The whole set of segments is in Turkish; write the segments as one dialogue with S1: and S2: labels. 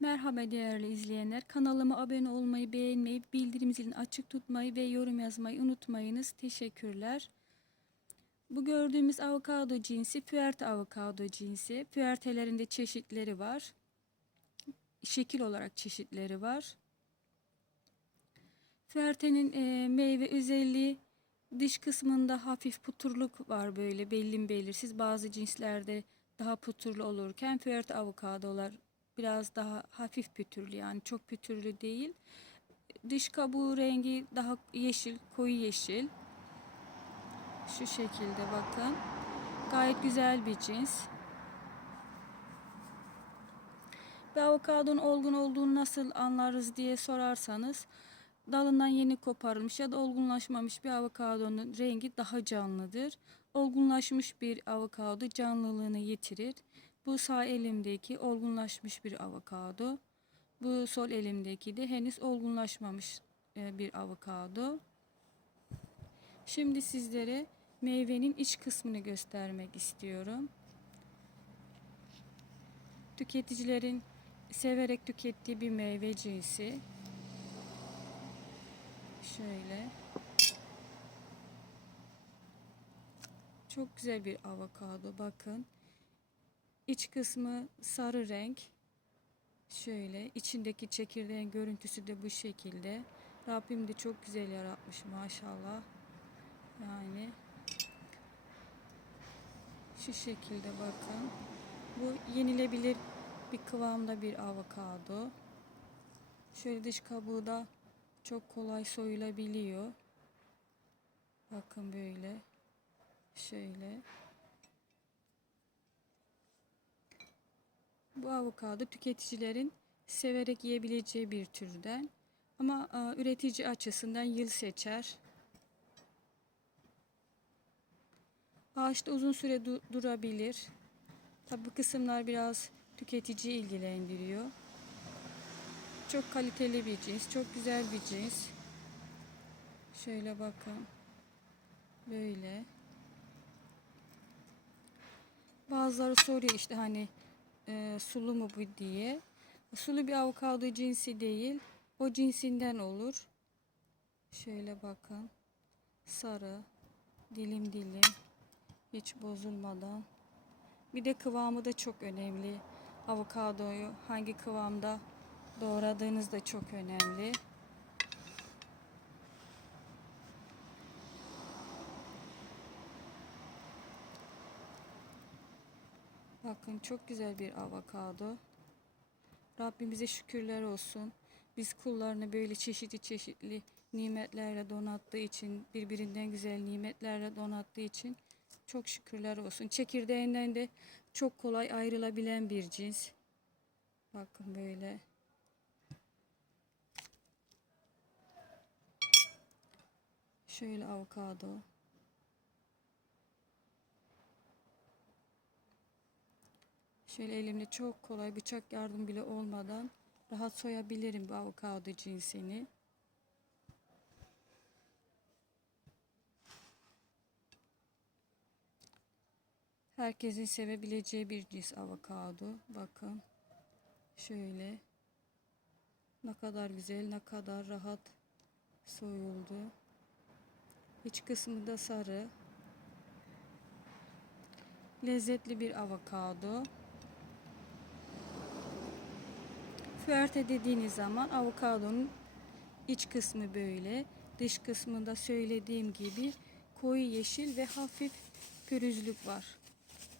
S1: Merhaba değerli izleyenler. Kanalıma abone olmayı, beğenmeyi, bildirim zilini açık tutmayı ve yorum yazmayı unutmayınız. Teşekkürler. Bu gördüğümüz avokado cinsi Puerto avokado cinsi. Puertelerinde çeşitleri var. Şekil olarak çeşitleri var. Fuerte'nin e, meyve özelliği dış kısmında hafif puturluk var böyle belli belirsiz. Bazı cinslerde daha puturlu olurken Fuerte avokadolar biraz daha hafif pütürlü yani çok pütürlü değil. Dış kabuğu rengi daha yeşil, koyu yeşil. Şu şekilde bakın. Gayet güzel bir cins. Ve avokadonun olgun olduğunu nasıl anlarız diye sorarsanız dalından yeni koparılmış ya da olgunlaşmamış bir avokadonun rengi daha canlıdır. Olgunlaşmış bir avokado canlılığını yitirir. Bu sağ elimdeki olgunlaşmış bir avokado. Bu sol elimdeki de henüz olgunlaşmamış e, bir avokado. Şimdi sizlere meyvenin iç kısmını göstermek istiyorum. Tüketicilerin severek tükettiği bir meyve cinsi. Şöyle. Çok güzel bir avokado bakın. İç kısmı sarı renk. Şöyle içindeki çekirdeğin görüntüsü de bu şekilde. Rabbim de çok güzel yaratmış maşallah. Yani şu şekilde bakın. Bu yenilebilir bir kıvamda bir avokado. Şöyle dış kabuğu da çok kolay soyulabiliyor. Bakın böyle. Şöyle. Bu avokado tüketicilerin severek yiyebileceği bir türden. Ama e, üretici açısından yıl seçer. Ağaçta uzun süre du- durabilir. Tabi bu kısımlar biraz tüketici ilgilendiriyor. Çok kaliteli bir cins, çok güzel bir cins. Şöyle bakın. Böyle. Bazıları soruyor işte hani e, sulu mu bu diye. Sulu bir avokado cinsi değil. O cinsinden olur. Şöyle bakın. Sarı. Dilim dilim. Hiç bozulmadan. Bir de kıvamı da çok önemli. Avokadoyu hangi kıvamda doğradığınız da çok önemli. Bakın çok güzel bir avokado. Rabbimize şükürler olsun. Biz kullarını böyle çeşitli çeşitli nimetlerle donattığı için, birbirinden güzel nimetlerle donattığı için çok şükürler olsun. Çekirdeğinden de çok kolay ayrılabilen bir cins. Bakın böyle. Şöyle avokado. Şöyle elimle çok kolay bıçak yardım bile olmadan rahat soyabilirim bu avokado cinsini. Herkesin sevebileceği bir cins avokado. Bakın. Şöyle. Ne kadar güzel, ne kadar rahat soyuldu. İç kısmı da sarı. Lezzetli bir avokado. Fuerte dediğiniz zaman avokadonun iç kısmı böyle. Dış kısmında söylediğim gibi koyu yeşil ve hafif pürüzlük var.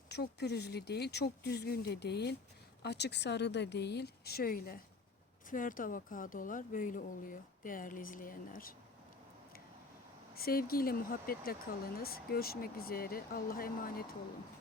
S1: Çok pürüzlü değil, çok düzgün de değil, açık sarı da değil. Şöyle. Fuerte avokadolar böyle oluyor değerli izleyenler. Sevgiyle, muhabbetle kalınız. Görüşmek üzere. Allah'a emanet olun.